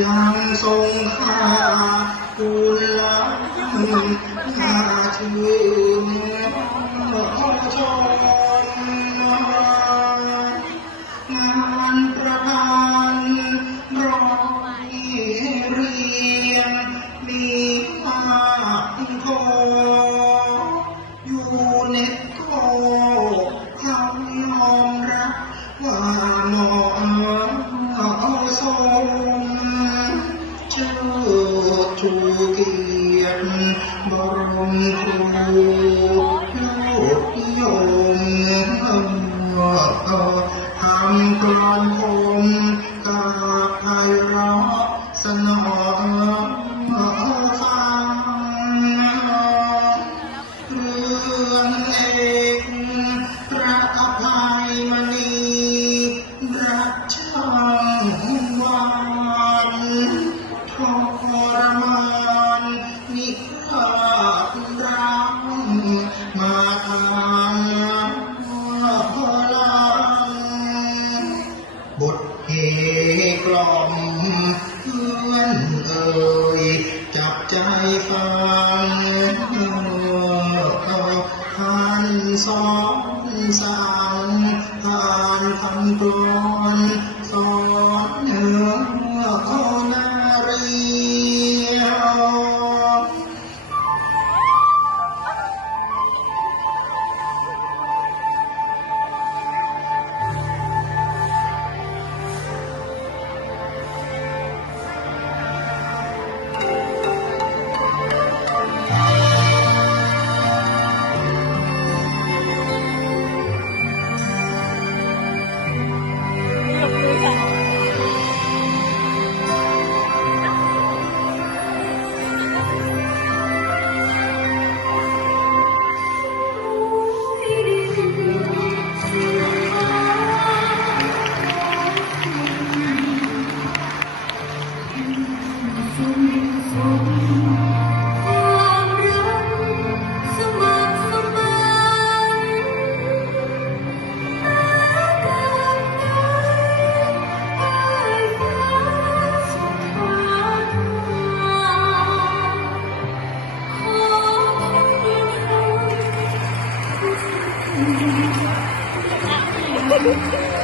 ยังทรงค่าคุณล้ำค่าชื่นชมงาน Hãy subscribe cho ำก่อน Thank you.